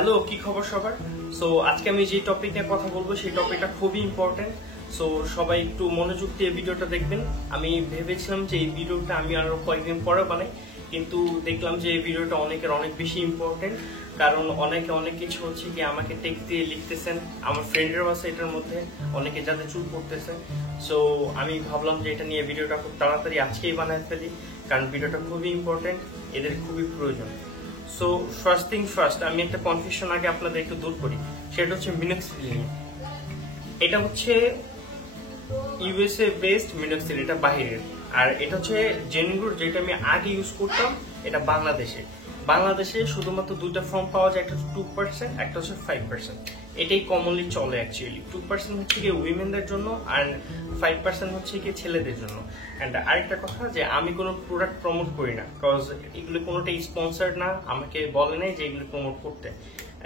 Hello, কি খবর সবার? সো আজকে আমি যে টপিক নিয়ে কথা বলবো সেই টপিকটা খুবই ইম্পর্টেন্ট। সো সবাই একটু মনোযোগ দিয়ে ভিডিওটা দেখবেন। আমি ভেবেছিলাম যে এই ভিডিওটা আমি আরো কয়েকদিন পরে বানাই, কিন্তু দেখলাম যে এই ভিডিওটা অনেক বেশি ইম্পর্টেন্ট। কারণ অনেকে অনেক কিছু হচ্ছে কি আমাকে টেক্সট দিয়ে লিখতেছেন, আমার ফ্রেন্ডেরও আছে এটার মধ্যে অনেকে যাদের চুল পড়তেছে। সো আমি ভাবলাম যে এটা নিয়ে ভিডিওটা খুব তাড়াতাড়ি আজকেই বানায় ফেলি, কারণ ভিডিওটা খুবই ইম্পর্টেন্ট, এদের খুবই প্রয়োজন। সো ফার্স্ট থিং ফার্স্ট, আমি একটা কনফিউশন আগে আপনাদের একটু দূর করি, সেটা হচ্ছে মিনক্সিডিল নিয়ে। এটা হচ্ছে ইউএসএ বেসড মিনক্সিডিল, এটা বাহিরের। আর এটা হচ্ছে জেনগুর, যেটা আমি আগে ইউজ করতাম, এটা বাংলাদেশে শুধুমাত্র দুইটা ফর্ম পাওয়া যায়, একটা হচ্ছে 2%, একটা হচ্ছে 5%। এটাই কমনলি চলে অ্যাকচুয়ালি। 2% হচ্ছে গিয়ে উইমেনদের জন্য আর 5% হচ্ছে গিয়ে ছেলেদের জন্য। অ্যান্ড আরেকটা কথা, যে আমি কোনো প্রোডাক্ট প্রমোট করি না, বিকজ এগুলো কোনোটাই স্পন্সার্ড না, আমাকে বলে নাই যে এগুলো প্রমোট করতে।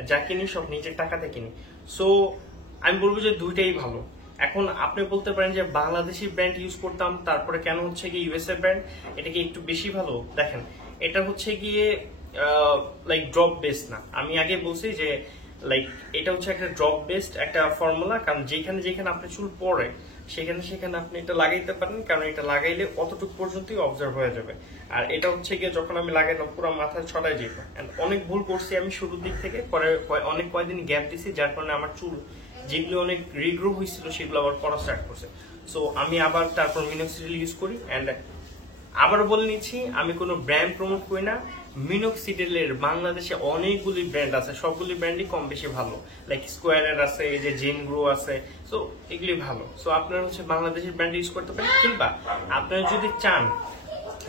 যা কিনি সব নিজের টাকাতে কিনি। সো আমি বলবো যে দুইটাই ভালো। এখন আপনি বলতে পারেন যে বাংলাদেশি ব্র্যান্ড ইউজ করতাম, তারপরে কেন হচ্ছে গিয়ে ইউএসএ ব্র্যান্ড, এটা কি একটু বেশি ভালো? দেখেন, এটা হচ্ছে গিয়ে লাইক ড্রপ বেসড না। আমি আগে বলছি যে লাইক এটা হচ্ছে একটা ড্রপ বেসড একটা ফর্মুলা, কারণ যেখানে আপনার চুল পড়ে সেখানে আপনি এটা লাগাইতে পারেন, কারণ এটা লাগাইলে অতটুকু পর্যন্তই অবজার্ভ হয়ে যাবে। আর এটা হচ্ছে গিয়ে যখন আমি লাগাইলাম পুরো মাথায় ছড়াই যেত। অনেক ভুল করছি আমি শুরুর দিক থেকে, পরে কয়েকদিন গ্যাপ দিছি, যার কারণে আমার চুল যেগুলো অনেক রিগ্রো হয়েছিল সেগুলো আবার পড়া স্টার্ট করছে। সো আমি আবার তারপর মিনক্সিডিল ইউজ করি। অ্যান্ড আবার বলে নিচ্ছি, আমি কোনো ব্র্যান্ড প্রমোট করি না। মিনক্সিডিলের বাংলাদেশে অনেকগুলি ব্র্যান্ড আছে, সবগুলি ব্র্যান্ডই কম বেশি ভালো। লাইক স্কোয়ারের আছে, এই যে জেন গ্রো আছে, সো এগুলি ভালো। সো আপনারা হচ্ছে বাংলাদেশের ব্র্যান্ড ইউজ করতে পারেন, কিংবা আপনারা যদি চান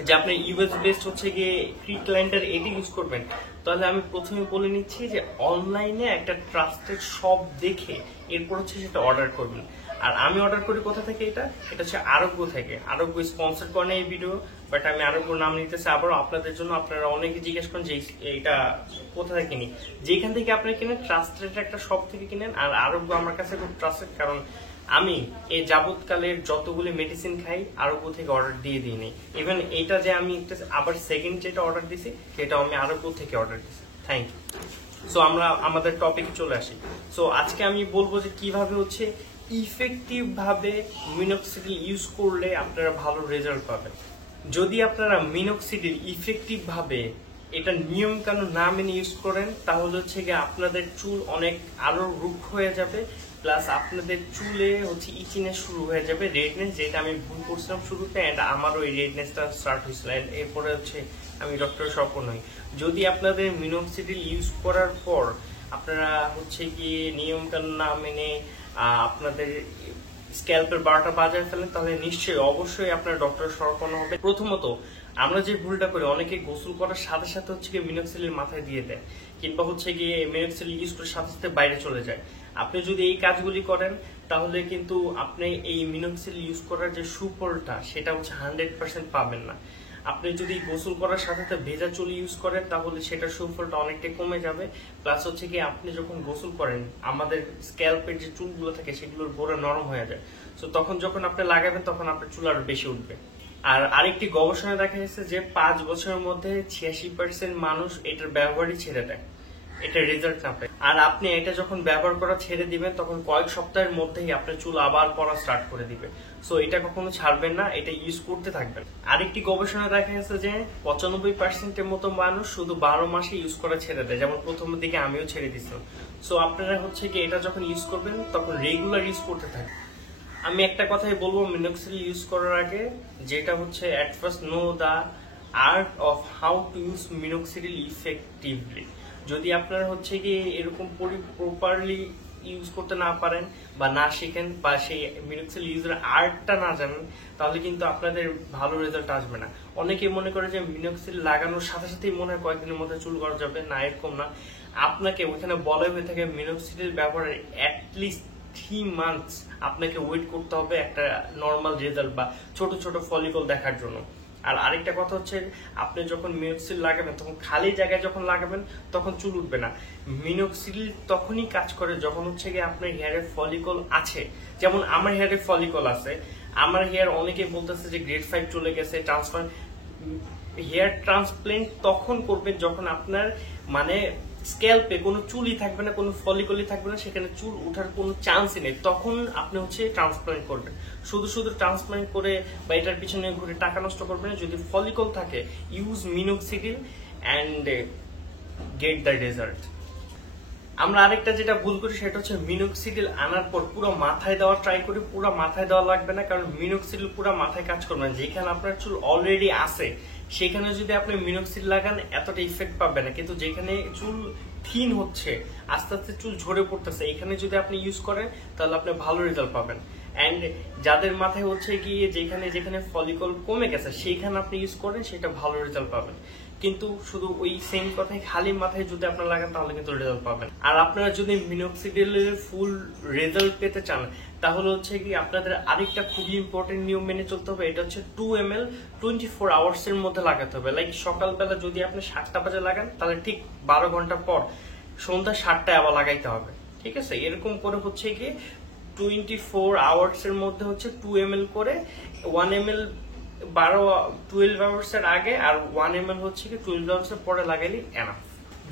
যে আপনি ইউএস বেসড হচ্ছে গিয়ে ক্রিকল্যান্ডের এটি ইউজ করবেন, তাহলে আমি প্রথমে বলে নিচ্ছি যে অনলাইনে একটা ট্রাস্টেড শপ দেখে এরপর হচ্ছে সেটা অর্ডার করবেন। আর আমি অর্ডার করি কোথা থেকে? এটা হচ্ছে আরোগ্য থেকে। আরোগ্য স্পন্সর করে না এই ভিডিও, বাট আমি আরোগ্য নাম নিতেছি আবারও আপনাদের জন্য। আপনারা অনেকে জিজ্ঞেস করেন যে এটা কোথা থেকে কিনি। যেখান থেকে আপনি কিনেন ট্রাস্টেড একটা শপ থেকে কিনেন। আর আরোগ্য আমার কাছে খুব ট্রাস্টেড, কারণ আমি এই যাবৎকালের যতগুলি মেডিসিন খাই আরোগ্য থেকে অর্ডার দিয়ে দিইনি। ইভেন এটা যে আমি আবার সেকেন্ড যেটা অর্ডার দিছি সেটাও আমি আরোগ্য থেকে অর্ডার দিছি। Thank you. সো আমরা আমাদের টপিকে চলে আসি। সো আজকে আমি বলবো যে কিভাবে হচ্ছে ইফেক্টিভ ভাবে মিনক্সিডিল ইউজ করলে আপনারা ভালো রেজাল্ট পাবেন। যদি আপনারা মিনক্সিডিল ইফেক্টিভ ভাবে এটা নিয়ম কানুন না মেনে ইউজ করেন, তাহলে হচ্ছে গিয়ে আপনাদের চুল অনেক আরো রুক্ষ হয়ে যাবে, প্লাস আপনাদের চুলে হচ্ছে ইচিনেস শুরু হয়ে যাবে, রেডনেস, যেটা আমি ভুল করছিলাম শুরুতে। এন্ড আমারও এই রেডনেসটা স্টার্ট হয়েছিল। এরপরে হচ্ছে আমি ডক্টর স্বপন হই। যদি আপনাদের মিনক্সিডিল ইউজ করার পর আপনারা হচ্ছে গিয়ে নিয়ম কানুন না মেনে আপনাদের স্ক্যাল্পের 12টা বাজায় ফেলেন, তাহলে নিশ্চয়ই অবশ্যই আপনার ডক্টর শরণাপন্ন হবে। প্রথমত, আমরা যে ভুলটা করি, অনেকে গোসল করার সাথে সাথে হচ্ছে গিয়ে মিনক্সিডিল মাথায় দিয়ে দেয়, কিংবা হচ্ছে গিয়ে মিনক্সিডিল ইউজ করে সাথে সাথে বাইরে চলে যায়। আপনি যদি এই কাজগুলি করেন, তাহলে কিন্তু আপনি এই মিনক্সিডিল ইউজ করার যে সুফলটা সেটা হচ্ছে 100% পাবেন না। আপনি যদি গোসল করার সাথে সাথে ভেজা চুল ইউজ করেন, তাহলে সেটার সুফলটা অনেকটাই কমে যাবে। প্লাস হচ্ছে কি, আপনি যখন গোসল করেন আমাদের স্ক্যাল্পের যে চুলগুলো থাকে সেগুলোর গোড়া নরম হয়ে যায়। তো তখন যখন আপনি লাগাবেন তখন আপনার চুল আরো বেশি উঠবে। আর আরেকটি গবেষণা দেখা গেছে যে 5 বছরের মধ্যে 86% মানুষ এটার ব্যবহারই ছেড়ে দেয়, এটা রেজাল্ট না পায়। আর আপনি এটা যখন ব্যবহার করা ছেড়ে দিবেন, তখন কয়েক সপ্তাহের মধ্যেই আপনার চুল আবার পড়া স্টার্ট করে দিবে। সো এটা কখনো ছাড়বেন না, এটা ইউজ করতে থাকবেন। আরেকটি গবেষণা দেখা গেছে যে 95%-এর মতো মানুষ শুধু 12 মাসে ইউজ করা ছেড়ে দেয়, যেমন প্রথমের দিকে আমিও ছেড়ে দিছিলাম। সো আপনারা হচ্ছে কি এটা যখন ইউজ করবেন তখন রেগুলার ইউজ করতে থাকবেন। আমি একটা কথাই বলবো মিনক্সিডিল ইউজ করার আগে, যেটা হচ্ছে at first know the art of how to use minoxidil effectively. যদি আপনারা হচ্ছে কি এরকম প্রপারলি ইউজ করতে না পারেন বা না শিখেন, বা সেই মিনক্সিডিল ইউজের আর্টটা না জানেন, তাহলে কিন্তু আপনাদের ভালো রেজাল্ট আসবে না। অনেকে মনে করে যে মিনক্সিডিল লাগানোর সাথে সাথেই মনে হয় কয়েকদিনের মধ্যে চুল গড়া যাবে, না, এরকম না। আপনাকে ওইখানে বলা হয়ে থাকে মিনক্সিডিল ব্যবহারের অ্যাটলিস্ট 3 মান্থস আপনাকে ওয়েট করতে হবে একটা নর্মাল রেজাল্ট বা ছোট ছোট ফলিকল দেখার জন্য। আর আরেকটা কথা হচ্ছে, আপনি যখন মিনক্সিডিল লাগাবেন তখন খালি জায়গায় যখন লাগাবেন তখন চুল উঠবে না। মিনক্সিডিল তখনই কাজ করে যখন হচ্ছে গিয়ে আপনার হেয়ারে ফলিকল আছে। যেমন আমার হেয়ারে ফলিকল আছে, আমার হেয়ার অনেকে বলতেছে যে গ্রেড 5 চলে গেছে, ট্রান্সপ্লান্ট। হেয়ার ট্রান্সপ্লান্ট তখন করবেন যখন আপনার মানে স্ক্যাল্পে কোনো চুলই থাকবে না, কোনো ফলিকলই থাকবে না, সেখানে চুল ওঠার কোনো চান্সই নেই, তখন আপনি হচ্ছে ট্রান্সপ্লান্ট করবেন। শুধু শুধু ট্রান্সপ্লান্ট করে বা এটার পিছনে ঘুরে টাকা নষ্ট করবেন না। যদি ফলিকল থাকে, use minoxidil and get the result. আমরা আরেকটা যেটা ভুল করি সেটা হচ্ছে মিনোক্সিডিল আনার পর পুরো মাথায় দেওয়া ট্রাই করি। পুরো মাথায় দেওয়া লাগবে না, কারণ মিনোক্সিডিল পুরো মাথায় কাজ করবে না। যেখানে আপনার চুল অলরেডি আছে সেখানে যদি আপনি মিনোক্সিডিল লাগান এতটা ইফেক্ট পাবে না, কিন্তু যেখানে চুল থিন হচ্ছে, আস্তে আস্তে চুল ঝরে পড়তেছে, এখানে যদি আপনি ইউজ করেন তাহলে আপনি ভালো রেজাল্ট পাবেন। অ্যান্ড যাদের মাথায় হচ্ছে গিয়ে যেখানে যেখানে ফলিকল কমে গেছে সেইখানে আপনি ইউজ করেন, সেটা ভালো রেজাল্ট পাবেন। কিন্তু শুধু ওই সেম কথাই খালি মাথায় যদি আপনারা লাগান তাহলে কিন্তু রেজাল্ট পাবেন। আর আপনারা যদি মিনোক্সিডিলের ফুল রেজাল্ট পেতে চান তাহলে হচ্ছে কি আপনাদের আরেকটা খুবই ইম্পর্টেন্ট নিয়ম মেনে চলতে হবে। এটা হচ্ছে 2 ml 24 আওয়ার্স এর মধ্যে লাগাতে হবে। লাইক সকালবেলা যদি আপনি 7টা বাজে লাগান তাহলে ঠিক 12 ঘন্টা পর সন্ধ্যা 7টায় আবার লাগাইতে হবে, ঠিক আছে? এরকম করে হচ্ছে কি 24 আওয়ার্স এর মধ্যে হচ্ছে 2 ml করে 1 ml 12 আওয়ার্স এর আগে আর 1 ml হচ্ছে কি 12 আওয়ার্স এর পরে লাগাইলে এনাফ।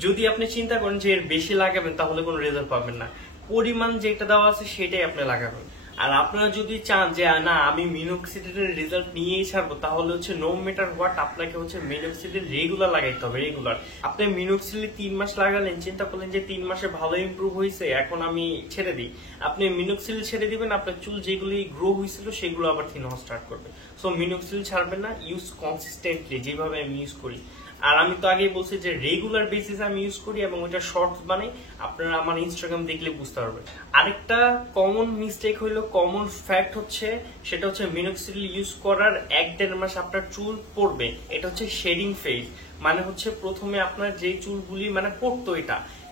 যদি আপনি চিন্তা করেন যে এর বেশি লাগাবেন তাহলে কোনো রেজাল্ট পাবেন না। পরিমাণ যেটা দেওয়া আছে সেটাই আপনি লাগাবেন। আর আপনারা যদি চান যে না আমি মিনোক্সিডিলের রেজাল্ট নিয়েই ছাড়বো, তাহলে হচ্ছে নো ম্যাটার হোয়াট আপনাকে হচ্ছে মিনোক্সিডিল রেগুলার লাগাইতে হবে, রেগুলার। আপনি মিনোক্সিডিল 3 মাস লাগালেন, চিন্তা করলেন যে 3 মাসে ভালো ইমপ্রুভ হয়েছে, এখন আমি ছেড়ে দিই। আপনি মিনোক্সিডিল ছেড়ে দিবেন, আপনার চুল যেগুলি গ্রো হয়েছিল সেগুলো আবার থিন হওয়া স্টার্ট করবে। সো মিনোক্সিডিল ছাড়বেন না, ইউজ কনসিস্টেন্টলি যেভাবে আমি ইউজ করি। আর আমি তো আগেই বলছি যে রেগুলার বেসিস আমি ইউজ করি এবং ওইটা শর্টস বানাই, আপনারা আমার ইনস্টাগ্রাম দেখলে বুঝতে পারবেন। আরেকটা কমন মিস্টেক হইলো, কমন ফ্যাক্ট হচ্ছে, সেটা হচ্ছে মিনোক্সিডিল ইউজ করার 1-1.5 মাস আপনার চুল পড়বে। এটা হচ্ছে শেডিং ফেজ, মানে হচ্ছে প্রথমে আপনার যে চুলগুলি মানে পড়তো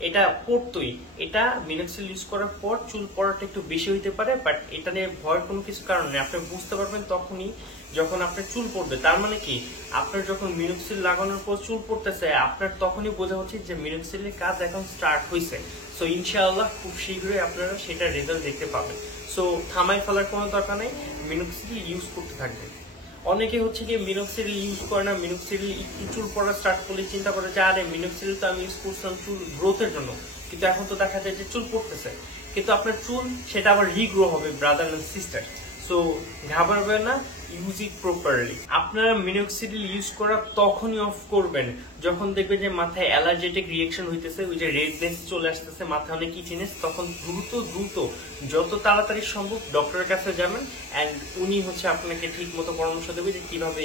এটা পড়তোই, এটা মিনোক্সিডিল ইউজ করার পর চুল পড়াটা একটু বেশি হইতে পারে, বাট এটা নিয়ে ভয়ের কোনো কিছু কারণ নেই। আপনি বুঝতে পারবেন তখনই যখন আপনার চুল পড়বে। তার মানে কি, আপনার যখন মিনোক্সিডিল লাগানোর পর চুল পড়তেছে আপনার তখনই বোঝা উচিত যে মিনোক্সিডিলের কাজ এখন স্টার্ট হয়েছে। সো ইনশাআল্লাহ খুব শীঘ্রই আপনারা সেটা রেজাল্ট দেখতে পাবেন। সো থামাই ফেলার কোনো দরকার নেই, মিনোক্সিডিল ইউজ করতে থাকবেন। অনেকে হচ্ছে কি মিনোক্সিডিল ইউজ করে না, মিনোক্সিডিল একটু চুল পড়া স্টার্ট করলে চিন্তা করে যে আরে মিনোক্সিডিল তো আমি ইউজ করছিলাম চুল গ্রোথের জন্য, কিন্তু এখন তো দেখা যায় যে চুল পড়তেছে। কিন্তু আপনার চুল সেটা আবার রিগ্রো হবে ব্রাদার এন্ড সিস্টার। সো ঘাবড়াবেন না, ইউজ ইট প্রপারলি। আপনারা মিনোক্সিডিল ইউজ করা তখনই অফ করবেন যখন দেখবেন যে মাথায় অ্যালার্জেটিক রিয়েকশন হইতেছে, ওই যে রেডনেস চলে আসতেছে, মাথায় অনেক ইচিনেস, তখন দ্রুত যত তাড়াতাড়ি সম্ভব ডক্টরের কাছে যাবেন অ্যান্ড উনি হচ্ছে আপনাকে ঠিক মতো পরামর্শ দেবে যে কিভাবে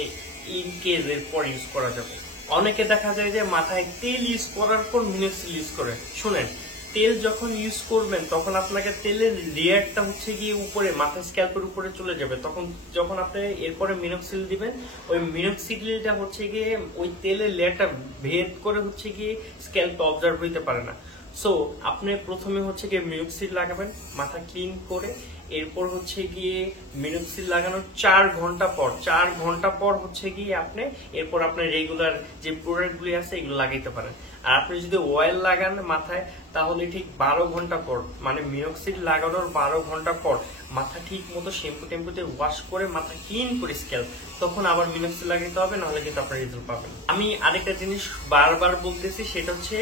ইন কেস এর পর ইউজ করা যাবে। অনেকে দেখা যায় যে মাথায় তেল ইউজ করার পর মিনোক্সিডিল ইউজ করে। শুনেন, তেল যখন ইউজ করবেন তখন আপনাকে তেলের লেয়ারটা হচ্ছে গিয়ে উপরে মাথার স্ক্যাল্পের উপরে চলে যাবে, তখন যখন আপনি এরপরে মিনোক্সিডিল দিবেন ওই মিনোক্সিডিলটা হচ্ছে গিয়ে ওই তেলের লেয়ারটা ভেদ করে হচ্ছে গিয়ে স্ক্যাল্পে অবজার্ভ হইতে পারে না। সো আপনি প্রথমে হচ্ছে গিয়ে মিনোক্সিডিল লাগাবেন মাথা ক্লিন করে, এরপর হচ্ছে গিয়ে মিনোক্সিডিল লাগানোর 4 ঘন্টা পর হচ্ছে গিয়ে আপনি এরপর আপনার রেগুলার যে প্রোডাক্টগুলি আছে এগুলো লাগাইতে পারেন। আর আপনি যদি অয়েল লাগান মাথায় তাহলে ঠিক 12 ঘন্টা পর, মানে মিনোক্সিডিল লাগানোর 12 ঘন্টা পর মাথা ঠিক মতো টেম্পুতে ওয়াশ করে মাথা ক্লিন করে স্ক্যাল্প, তখন আবার মিনোক্সিডিল লাগাইতে হবে, নাহলে কিন্তু আপনার রেজাল্ট পাবেন। আমি আরেকটা জিনিস বারবার বলতেছি, সেটা হচ্ছে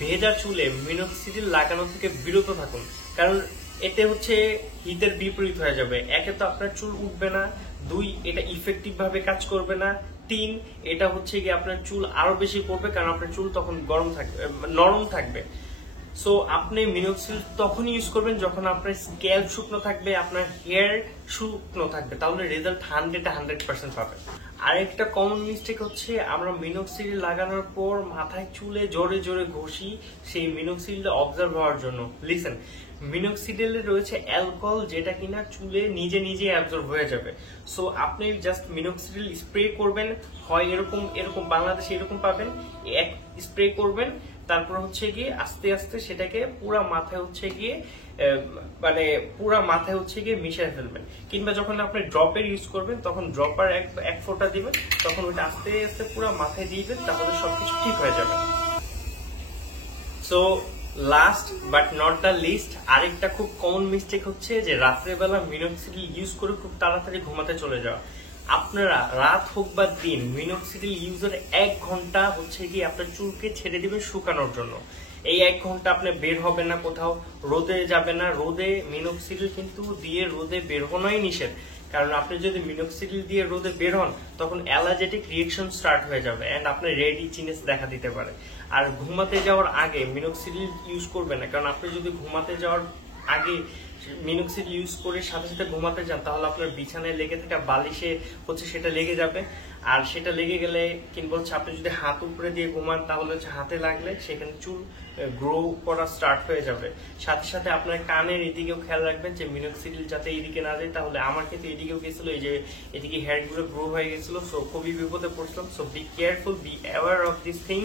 ভেজা চুলে মিনোক্সিডিল লাগানো থেকে বিরত থাকুন, কারণ এতে হচ্ছে হিতের বিপরীত হয়ে যাবে। একে তো আপনার চুল উঠবে না, 2 এটা ইফেক্টিভ ভাবে কাজ করবে না, 3 এটা হচ্ছে গিয়ে আপনার চুল আরো বেশি পড়বে, কারণ আপনার চুল তখন নরম থাকবে। সো আপনি মিনোক্সিডিল তখন ইউজ করবেন যখন আপনার স্ক্যাল্প শুকনো থাকবে, আপনার হেয়ার শুকনো থাকবে, তাহলে রেজাল্ট 100% পাবেন। আরেকটা কমন মিস্টেক হচ্ছে আমরা মিনোক্সিডিল লাগানোর পর মাথায় চুলে জোরে জোরে ঘষি সেই মিনোক্সিডিলটা অবজার্ভ হওয়ার জন্য। লিসেন, মিনোক্সিডিলে রয়েছে অ্যালকোহল যেটা কিনা চুলে নিজে অ্যাবজর্ব হয়ে যাবে। সো আপনি জাস্ট মিনোক্সিডিল স্প্রে করবেন, হয় এরকম বাংলাদেশে এরকম পাবেন, এক স্প্রে করবেন, তারপর হচ্ছে গিয়ে আস্তে আস্তে সেটাকে পুরা মাথায় হচ্ছে গিয়ে মিশিয়ে ফেলবেন। কিংবা যখন আপনি ড্রপের ইউজ করবেন তখন ড্রপার এক ফোঁটা দিবেন, তখন ওইটা আস্তে আস্তে পুরো মাথায় দিবেন, তাহলে সবকিছু ঠিক হয়ে যাবে। So last but not the least, আরেকটা খুব কমন মিস্টেক হচ্ছে যে রাত্রেবেলা মিনোক্সিডিল ইউজ করে খুব তাড়াতাড়ি ঘুমাতে চলে যাওয়া। আপনারা রাত হোক বা দিন মিনোক্সিডিল ইউজের 1 ঘন্টা হচ্ছে গিয়ে আপনার চুলকে ছেড়ে দিবেন শুকানোর জন্য। এই 1 ঘন্টা আপনি বের হবেন না, কোথাও রোদে যাবেন না। রোদে মিনোক্সিডিল কিন্তু দিয়ে রোদে বের হওয়াই নিষেধ, কারণ আপনি যদি মিনোক্সিডিল দিয়ে রোদে বের হন তখন অ্যালার্জেটিক রিয়েকশন স্টার্ট হয়ে যাবে এন্ড আপনার রেড ইচিনেস দেখা দিতে পারে। আর ঘুমাতে যাওয়ার আগে মিনোক্সিডিল ইউজ করবেন না, কারণ আপনি যদি ঘুমাতে যাওয়ার আগে মিনোক্সিডিল ইউজ করে সাথে সাথে ঘুমাতে যান তাহলে আপনার বিছানায় লেগে থাকা বালিশে সেটা লেগে যাবে। আর সেটা লেগে গেলে কিংবা আপনি যদি হাত উপরে দিয়ে ঘুমান তাহলে হাতে লাগলে সেখানে চুল গ্রো করা স্টার্ট হয়ে যাবে। সাথে সাথে আপনার কানের এদিকেও খেয়াল রাখবেন যে মিনোক্সিডিল যাতে এদিকে না যায়। তাহলে আমার ক্ষেত্রে এদিকেও গেছিল, এই যে এদিকে হেয়ার গুলো গ্রো হয়ে গেছিল, সো খুবই বিপদে পড়ছিলাম। So be careful, be aware of this thing.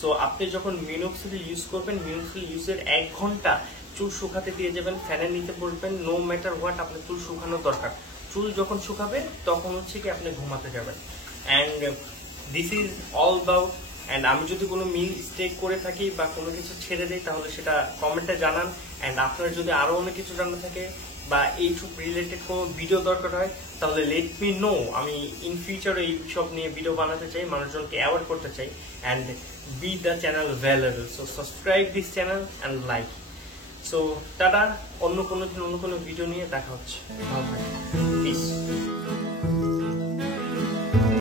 So আপনি যখন মিনোক্সিডিল ইউজ করবেন, মিনোক্সিডিল ইউজের 1 ঘন্টা চুল শুকাতে দিয়ে যাবেন, ফ্যানের নিচে বসবেন, নো ম্যাটার হোয়াট আপনার চুল শুকানো দরকার। চুল যখন শুকাবে তখন কি আপনি ঘুমাতে যাবেন। And this is all about. And আমি যদি কোনো মিস্টেক করে থাকি বা কোনো কিছু ছেড়ে দিই তাহলে সেটা কমেন্টে জানান। অ্যান্ড আপনার যদি আরো অনেক কিছু জানার থাকে বা এইসব রিলেটেড কোনো ভিডিও দরকার হয় তাহলে লেট মি নো। আমি ইন ফিউচারে এইসব নিয়ে ভিডিও বানাতে চাই, মানুষজনকে অ্যাওয়ার্ড করতে চাই। And B the channel valuable, so subscribe this channel and like. So tata, অন্য কোনো দিন অন্য কোনো ভিডিও নিয়ে দেখা হচ্ছে। পিস।